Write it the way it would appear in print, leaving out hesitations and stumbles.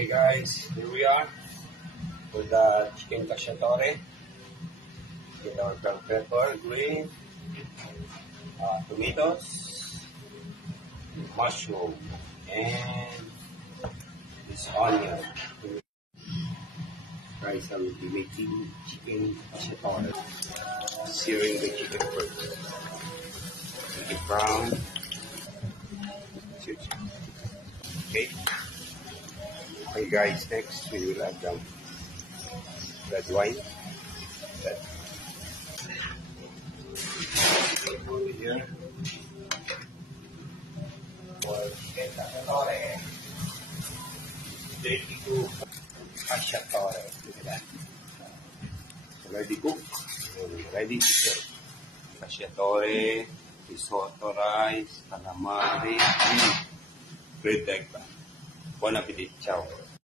Okay guys, here we are with the chicken cacciatore. Get our bell pepper, green, tomatoes, mushroom, and this onion. Guys, I will be making chicken cacciatore. Searing the chicken first. Make it brown. Okay. Okay guys, next we will add red wine. Over here. For chicken cacciatore. Ready to cacciatore. Look at that. Ready cooked and ready to serve. Cacciatore, risotto rice, calamari, grilled eggplant. Buon appetit. Ciao.